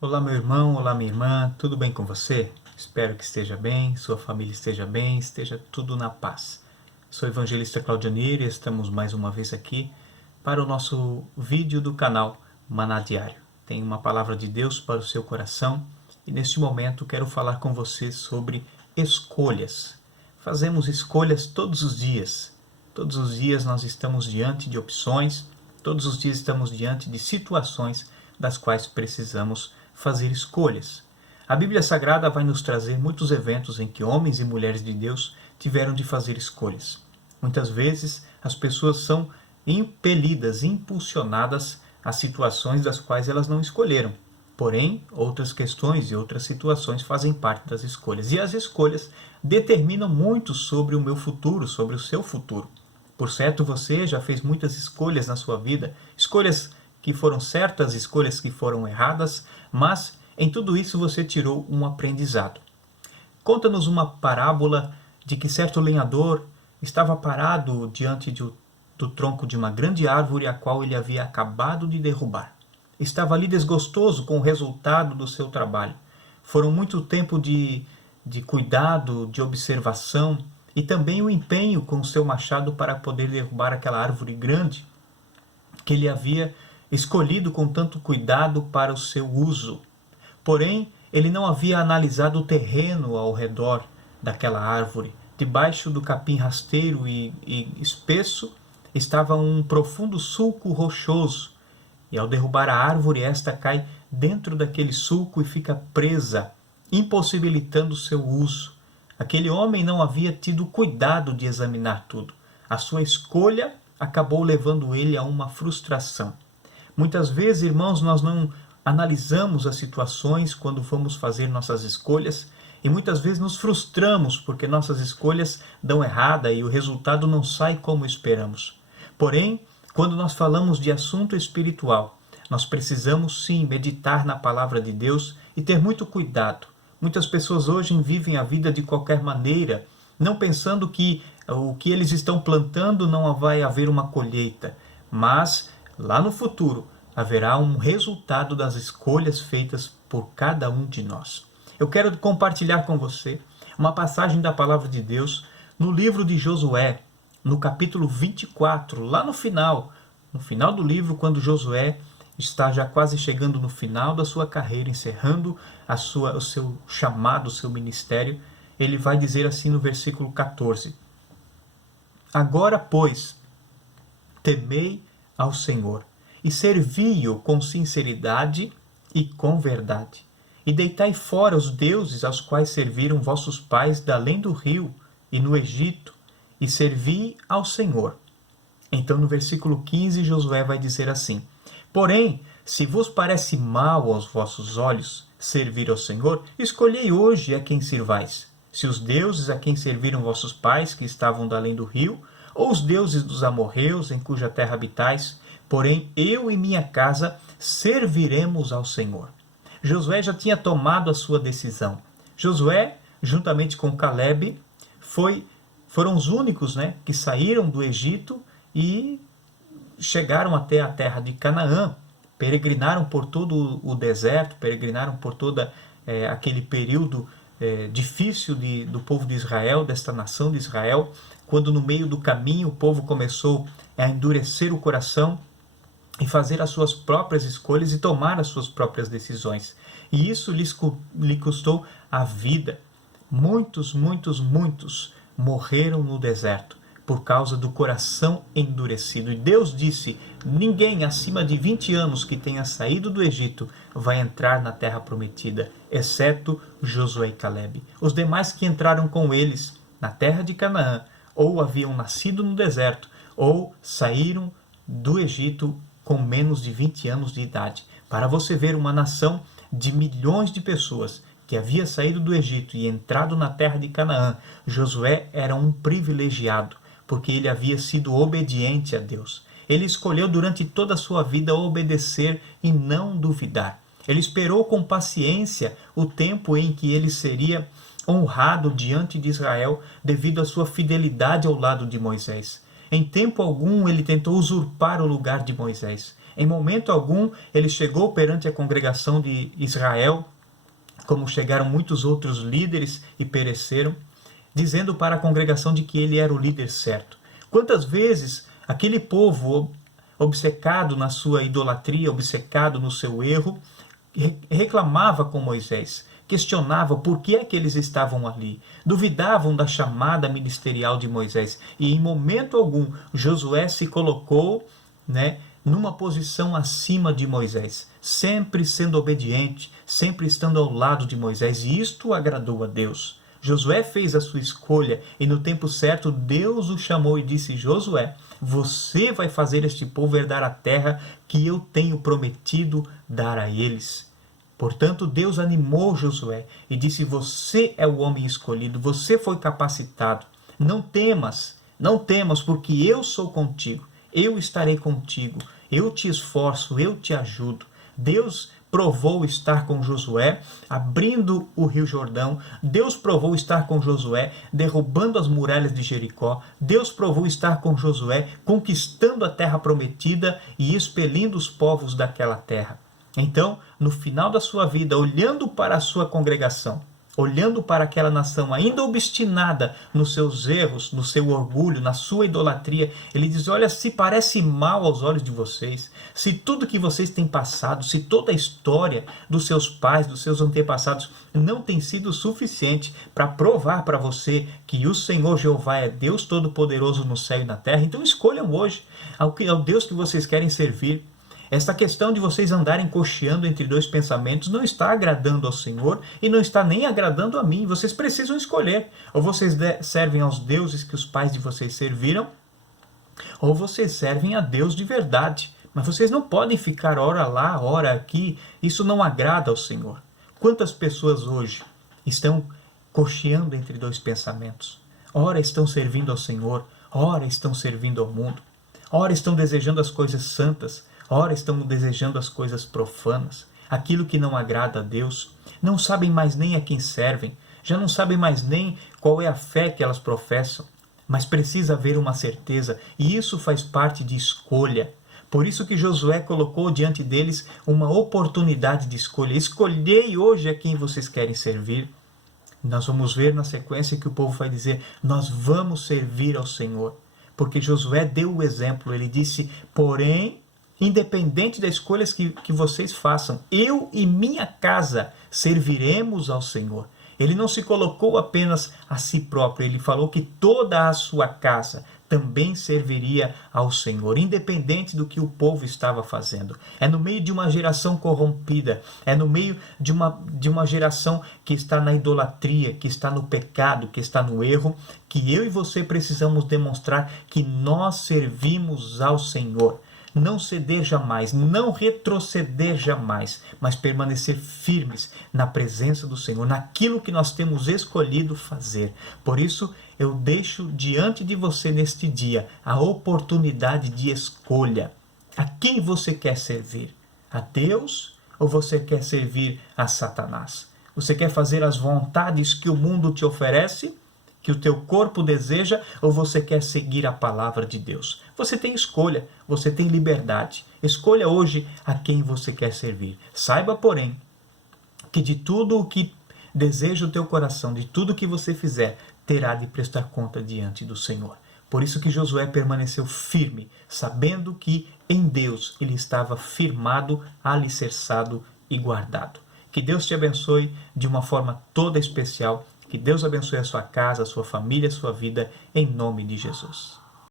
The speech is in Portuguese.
Olá, meu irmão, olá, minha irmã, tudo bem com você? Espero que esteja bem, sua família esteja bem, esteja tudo na paz. Sou o evangelista Claudionir e estamos mais uma vez aqui para o nosso vídeo do canal Maná Diário. Tenho uma palavra de Deus para o seu coração e neste momento quero falar com você sobre escolhas. Fazemos escolhas todos os dias. Todos os dias nós estamos diante de opções, todos os dias estamos diante de situações das quais precisamos fazer escolhas. A Bíblia Sagrada vai nos trazer muitos eventos em que homens e mulheres de Deus tiveram de fazer escolhas. Muitas vezes as pessoas são impelidas, impulsionadas a situações das quais elas não escolheram. Porém, outras questões e outras situações fazem parte das escolhas. E as escolhas determinam muito sobre o meu futuro, sobre o seu futuro. Por certo, você já fez muitas escolhas na sua vida, escolhas que foram certas, escolhas que foram erradas, mas em tudo isso você tirou um aprendizado. Conta-nos uma parábola de que certo lenhador estava parado diante do tronco de uma grande árvore a qual ele havia acabado de derrubar. Estava ali desgostoso com o resultado do seu trabalho. Foram muito tempo de cuidado, de observação e também o empenho com o seu machado para poder derrubar aquela árvore grande que ele havia escolhido com tanto cuidado para o seu uso. Porém, ele não havia analisado o terreno ao redor daquela árvore. Debaixo do capim rasteiro e espesso estava um profundo sulco rochoso. E ao derrubar a árvore, esta cai dentro daquele sulco e fica presa, impossibilitando o seu uso. Aquele homem não havia tido cuidado de examinar tudo. A sua escolha acabou levando ele a uma frustração. Muitas vezes, irmãos, nós não analisamos as situações quando vamos fazer nossas escolhas e muitas vezes nos frustramos porque nossas escolhas dão errada e o resultado não sai como esperamos. Porém, quando nós falamos de assunto espiritual, nós precisamos sim meditar na palavra de Deus e ter muito cuidado. Muitas pessoas hoje vivem a vida de qualquer maneira, não pensando que o que eles estão plantando não vai haver uma colheita, mas lá no futuro haverá um resultado das escolhas feitas por cada um de nós. Eu quero compartilhar com você uma passagem da palavra de Deus no livro de Josué, no capítulo 24, lá no final do livro, quando Josué está já quase chegando no final da sua carreira, encerrando o seu chamado, o seu ministério, ele vai dizer assim no versículo 14: Agora, pois, temei ao Senhor, e servi-o com sinceridade e com verdade. E deitai fora os deuses aos quais serviram vossos pais da além do rio e no Egito, e servi ao Senhor. Então, no versículo 15, Josué vai dizer assim: Porém, se vos parece mal aos vossos olhos servir ao Senhor, escolhei hoje a quem sirvais. Se os deuses a quem serviram vossos pais, que estavam da além do rio, ou os deuses dos amorreus, em cuja terra habitais, porém eu e minha casa serviremos ao Senhor. Josué já tinha tomado a sua decisão. Josué, juntamente com Calebe, foram os únicos, que saíram do Egito e chegaram até a terra de Canaã, peregrinaram por todo o deserto, peregrinaram por todo aquele período difícil do povo de Israel, desta nação de Israel, quando no meio do caminho o povo começou a endurecer o coração e fazer as suas próprias escolhas e tomar as suas próprias decisões. E isso lhe custou a vida. Muitos morreram no deserto por causa do coração endurecido. E Deus disse: ninguém acima de 20 anos que tenha saído do Egito vai entrar na terra prometida, exceto Josué e Calebe. Os demais que entraram com eles na terra de Canaã ou haviam nascido no deserto ou saíram do Egito com menos de 20 anos de idade. Para você ver uma nação de milhões de pessoas que havia saído do Egito e entrado na terra de Canaã, Josué era um privilegiado, porque ele havia sido obediente a Deus. Ele escolheu durante toda a sua vida obedecer e não duvidar. Ele esperou com paciência o tempo em que ele seria honrado diante de Israel devido à sua fidelidade ao lado de Moisés. Em tempo algum ele tentou usurpar o lugar de Moisés. Em momento algum ele chegou perante a congregação de Israel, como chegaram muitos outros líderes e pereceram, dizendo para a congregação de que ele era o líder certo. Quantas vezes aquele povo, obcecado na sua idolatria, obcecado no seu erro, reclamava com Moisés, questionava por que é que eles estavam ali, duvidavam da chamada ministerial de Moisés, e em momento algum Josué se colocou, numa posição acima de Moisés, sempre sendo obediente, sempre estando ao lado de Moisés, e isto agradou a Deus. Josué fez a sua escolha e no tempo certo Deus o chamou e disse: Josué, você vai fazer este povo herdar a terra que eu tenho prometido dar a eles. Portanto, Deus animou Josué e disse: você é o homem escolhido, você foi capacitado. Não temas, porque eu sou contigo. Eu estarei contigo, eu te esforço, eu te ajudo. Deus provou estar com Josué, abrindo o rio Jordão. Deus provou estar com Josué, derrubando as muralhas de Jericó. Deus provou estar com Josué, conquistando a terra prometida e expelindo os povos daquela terra. Então, no final da sua vida, olhando para a sua congregação, olhando para aquela nação ainda obstinada nos seus erros, no seu orgulho, na sua idolatria, ele diz: olha, se parece mal aos olhos de vocês, se tudo que vocês têm passado, se toda a história dos seus pais, dos seus antepassados não tem sido suficiente para provar para você que o Senhor Jeová é Deus Todo-Poderoso no céu e na terra, então escolham hoje ao Deus que vocês querem servir. Esta questão de vocês andarem cocheando entre dois pensamentos não está agradando ao Senhor e não está nem agradando a mim. Vocês precisam escolher. Ou vocês servem aos deuses que os pais de vocês serviram, ou vocês servem a Deus de verdade. Mas vocês não podem ficar ora lá, ora aqui. Isso não agrada ao Senhor. Quantas pessoas hoje estão cocheando entre dois pensamentos? Ora estão servindo ao Senhor, ora estão servindo ao mundo. Ora estão desejando as coisas santas, ora estão desejando as coisas profanas, aquilo que não agrada a Deus. Não sabem mais nem a quem servem, já não sabem mais nem qual é a fé que elas professam. Mas precisa haver uma certeza, e isso faz parte de escolha. Por isso que Josué colocou diante deles uma oportunidade de escolha. Escolhei hoje a quem vocês querem servir. Nós vamos ver na sequência que o povo vai dizer: nós vamos servir ao Senhor. Porque Josué deu o exemplo, ele disse: porém, independente das escolhas que vocês façam, eu e minha casa serviremos ao Senhor. Ele não se colocou apenas a si próprio, ele falou que toda a sua casa também serviria ao Senhor, independente do que o povo estava fazendo. É no meio de uma geração corrompida, é no meio de uma geração que está na idolatria, que está no pecado, que está no erro, que eu e você precisamos demonstrar que nós servimos ao Senhor. Não ceder jamais, não retroceder jamais, mas permanecer firmes na presença do Senhor, naquilo que nós temos escolhido fazer. Por isso, eu deixo diante de você neste dia a oportunidade de escolha. A quem você quer servir? A Deus ou você quer servir a Satanás? Você quer fazer as vontades que o mundo te oferece, que o teu corpo deseja, ou você quer seguir a palavra de Deus? Você tem escolha, você tem liberdade. Escolha hoje a quem você quer servir. Saiba, porém, que de tudo o que deseja o teu coração, de tudo que você fizer, terá de prestar conta diante do Senhor. Por isso que Josué permaneceu firme, sabendo que em Deus ele estava firmado, alicerçado e guardado. Que Deus te abençoe de uma forma toda especial. Que Deus abençoe a sua casa, a sua família, a sua vida, em nome de Jesus.